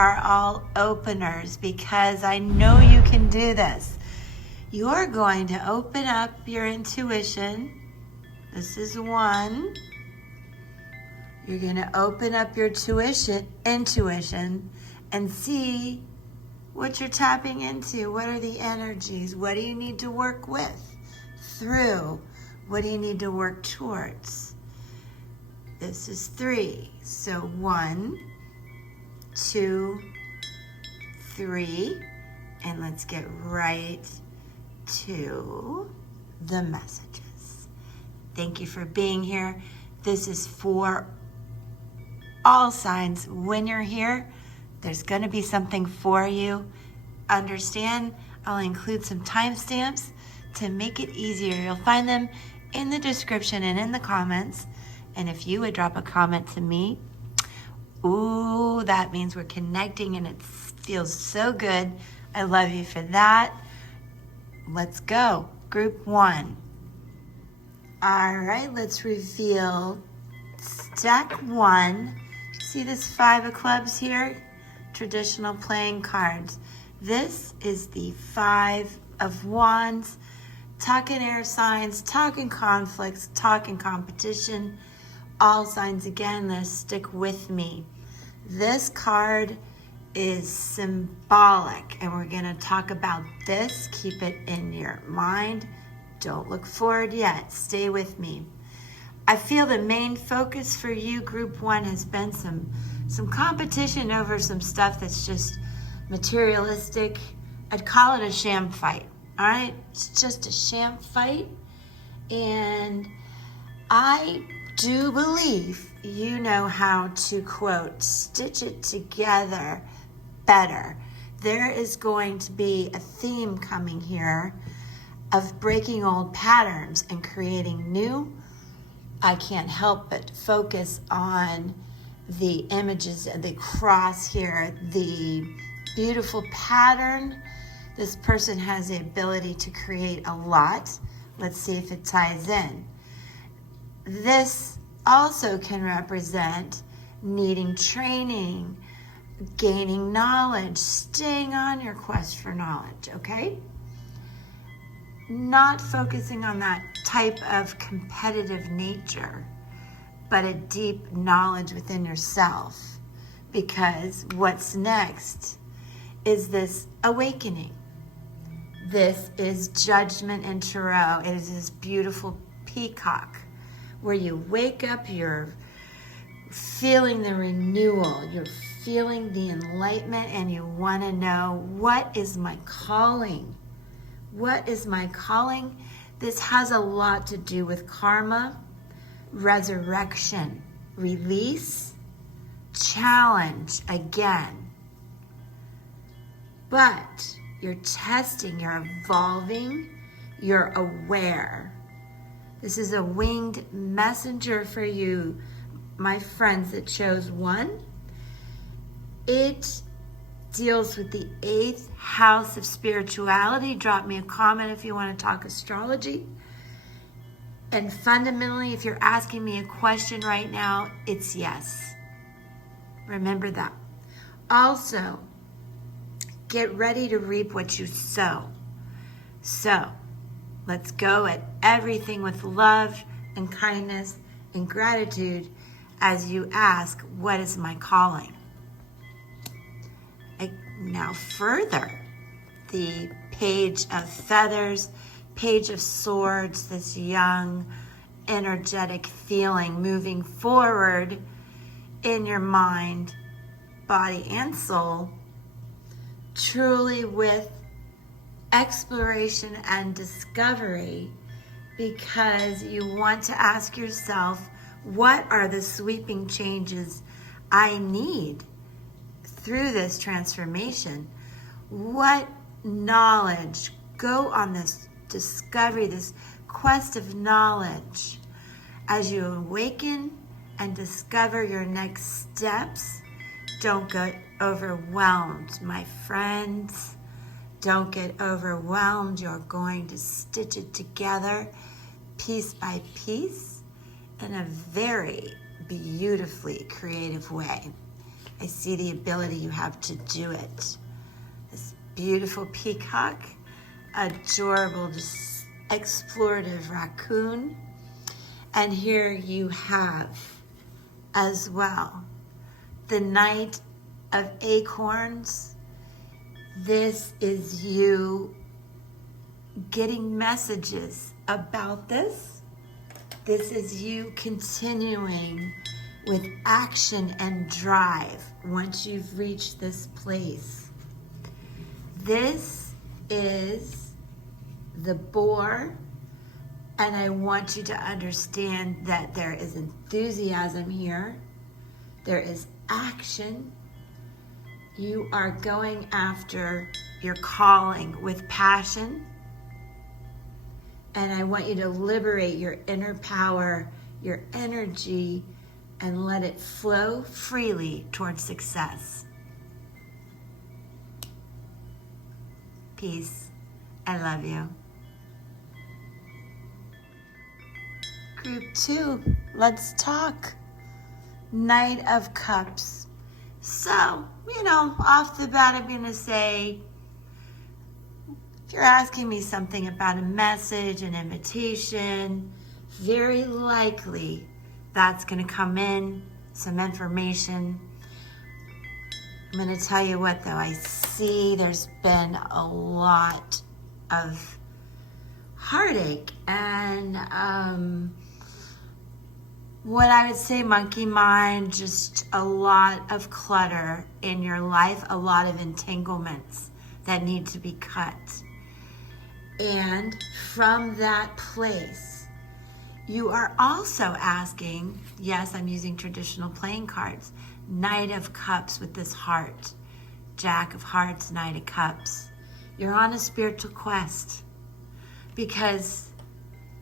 are all openers because I know you can do this. You're going to open up your intuition. This is 1. You're going to open up your intuition and see what you're tapping into. What are the energies? What do you need to work with? Through. What do you need to work towards? This is 3. So 1, 2, 3. And let's get right to the messages. Thank you for being here. This is for all signs. When you're here, there's going to be something for you. Understand, I'll include some timestamps to make it easier. You'll find them in the description and in the comments. And if you would drop a comment to me, ooh, that means we're connecting and it feels so good. I love you for that. Let's go. Group 1. All right, let's reveal stack 1. See this 5 of clubs here? Traditional playing cards. This is the 5 of wands. Talking air signs, talking conflicts, talking competition. All signs again, let's stick with me. This card is symbolic and we're going to talk about this. Keep it in your mind. Don't look forward yet. Stay with me. I feel the main focus for you, group 1, has been some competition over some stuff that's just materialistic. I'd call it a sham fight. All right, it's just a sham fight. And I do believe you know how to, quote, stitch it together better. There is going to be a theme coming here of breaking old patterns and creating new. I can't help but focus on the images and the cross here, the beautiful pattern. This person has the ability to create a lot. Let's see if it ties in. This also can represent needing training, gaining knowledge, staying on your quest for knowledge, okay? Not focusing on that type of competitive nature, but a deep knowledge within yourself. Because what's next is this awakening. This is Judgment in Tarot. It is this beautiful peacock where you wake up, you're feeling the renewal, you're feeling the enlightenment, and you want to know, what is my calling? What is my calling? This has a lot to do with karma, resurrection, release, challenge again. But you're testing, you're evolving, you're aware. This is a winged messenger for you, my friends that chose 1. It deals with the 8th house of spirituality. Drop me a comment if you want to talk astrology. And fundamentally, if you're asking me a question right now, it's yes. Remember that. Also, get ready to reap what you sow. So, let's go at everything with love and kindness and gratitude as you ask, what is my calling? Now further, the Page of Feathers, Page of Swords, this young, energetic feeling moving forward in your mind, body, and soul, truly with exploration and discovery, because you want to ask yourself, what are the sweeping changes I need through this transformation? What knowledge? Go on this discovery, this quest of knowledge. As you awaken and discover your next steps, don't get overwhelmed, my friends. Don't get overwhelmed. You're going to stitch it together piece by piece in a very beautifully creative way. I see the ability you have to do it. This beautiful peacock, adorable, just explorative raccoon. And here you have as well the Knight of Acorns. This is you getting messages about this. This is you continuing with action and drive once you've reached this place. This is the Boar, and I want you to understand that there is enthusiasm here. There is action. You are going after your calling with passion. And I want you to liberate your inner power, your energy, and let it flow freely towards success. Peace. I love you. Group 2, let's talk. Knight of Cups. So, off the bat, I'm going to say, if you're asking me something about a message, an invitation, very likely that's going to come in, some information. I'm going to tell you what, though. I see there's been a lot of heartache and what I would say, monkey mind, just a lot of clutter in your life, a lot of entanglements that need to be cut. And from that place, you are also asking, yes, I'm using traditional playing cards, Knight of Cups with this heart, Jack of Hearts, Knight of Cups. You're on a spiritual quest because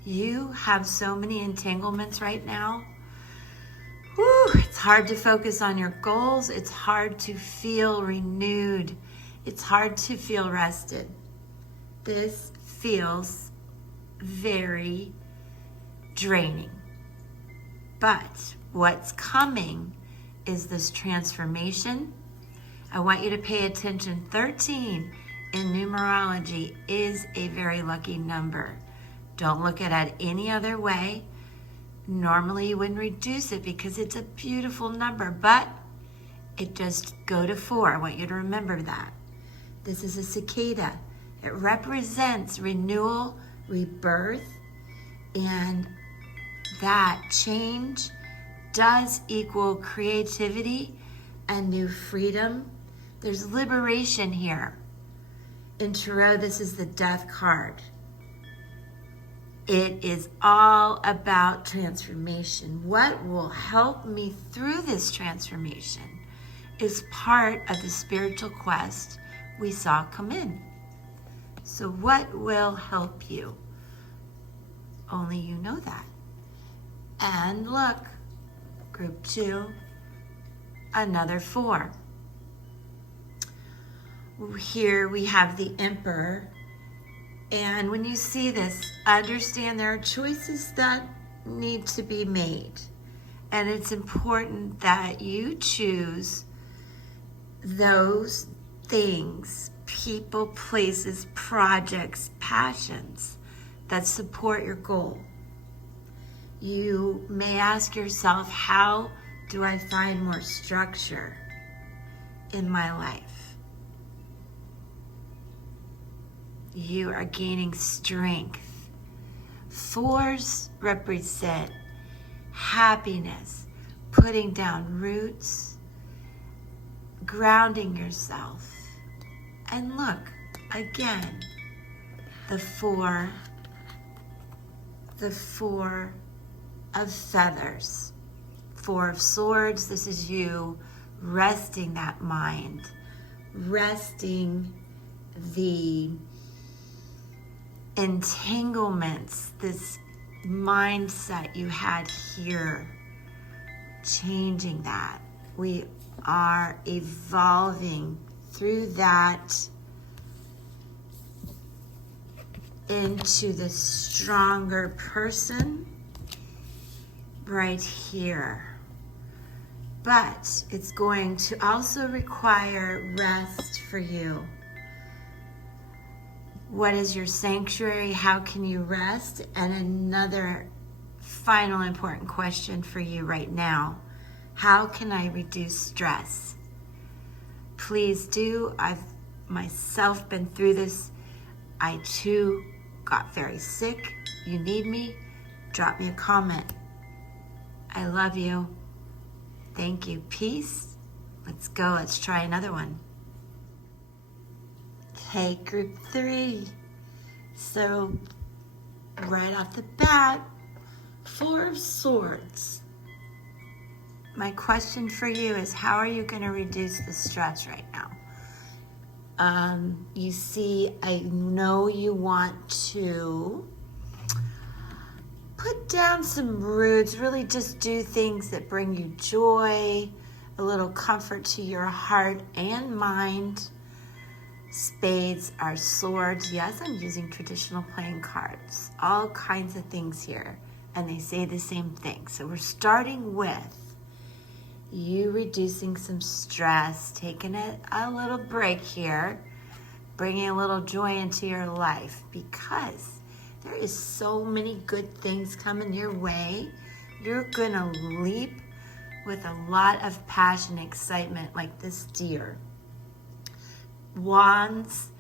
you have so many entanglements right now. It's hard to focus on your goals. It's hard to feel renewed. It's hard to feel rested. This feels very draining. But what's coming is this transformation. I want you to pay attention. 13 in numerology is a very lucky number. Don't look at it any other way. Normally you wouldn't reduce it because it's a beautiful number, but it just go to 4. I want you to remember that. This is a cicada. It represents renewal, rebirth, and that change does equal creativity and new freedom. There's liberation here. In Tarot, this is the Death card. It is all about transformation. What will help me through this transformation is part of the spiritual quest we saw come in. So what will help you? Only you know that. And look, group 2, another 4. Here we have the Emperor. And when you see this, understand there are choices that need to be made. And it's important that you choose those things, people, places, projects, passions that support your goal. You may ask yourself, how do I find more structure in my life? You are gaining strength. 4s represent happiness, putting down roots, grounding yourself. And look, again, the 4 of feathers. 4 of swords, this is you resting that mind, resting the entanglements, this mindset you had here, changing that. We are evolving through that into the stronger person right here. but it's going to also require rest for you. What is your sanctuary? How can you rest? And another final important question for you right now. How can I reduce stress? Please do. I've myself been through this. I too got very sick. You need me? Drop me a comment. I love you. Thank you. Peace. Let's go. Let's try another one. Okay, group 3. So, right off the bat, 4 of Swords. My question for you is, how are you going to reduce the stress right now? You see, I know you want to put down some roots, really just do things that bring you joy, a little comfort to your heart and mind. Spades are swords. Yes, I'm using traditional playing cards. All kinds of things here, and they say the same thing. So we're starting with you reducing some stress, taking a little break here, bringing a little joy into your life, because there is so many good things coming your way. You're gonna leap with a lot of passion, excitement, like this deer. Wands,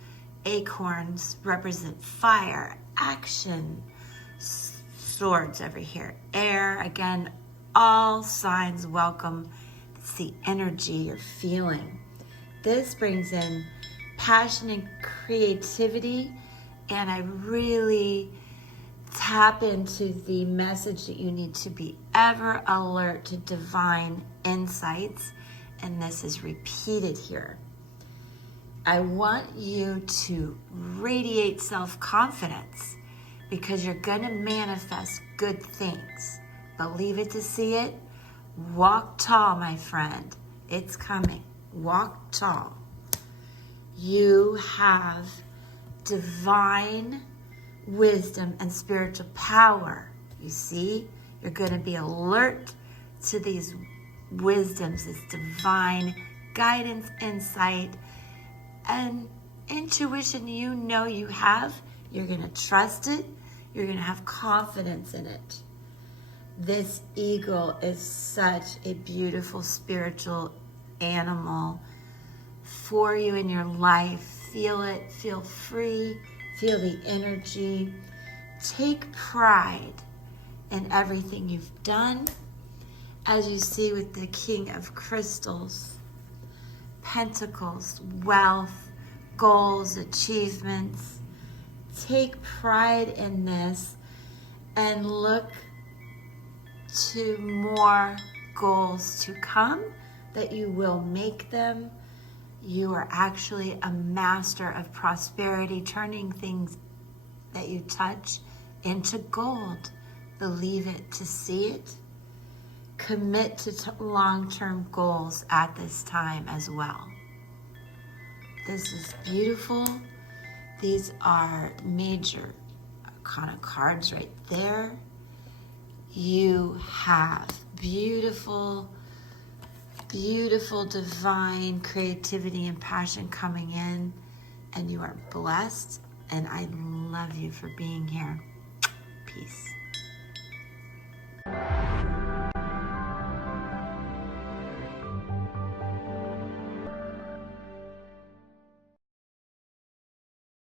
acorns represent fire, action. Swords over here, air, again, all signs welcome. It's the energy you're feeling. This brings in passion and creativity, and I really tap into the message that you need to be ever alert to divine insights, and this is repeated here. I want you to radiate self-confidence, because you're going to manifest good things. Believe it to see it. Walk tall, my friend. It's coming. Walk tall. You have divine wisdom and spiritual power. You see, you're going to be alert to these wisdoms, this divine guidance, insight, and intuition you know you have. You're going to trust it. You're going to have confidence in it. This eagle is such a beautiful spiritual animal for you in your life. Feel it. Feel free. Feel the energy. Take pride in everything you've done. As you see with the King of Crystals, Pentacles, wealth, goals, achievements. Take pride in this and look to more goals to come, that you will make them. You are actually a master of prosperity, turning things that you touch into gold. Believe it to see it. Commit to long-term goals at this time as well. This is beautiful. These are major arcana cards right there. You have beautiful, beautiful divine creativity and passion coming in, and you are blessed, and I love you for being here. Peace.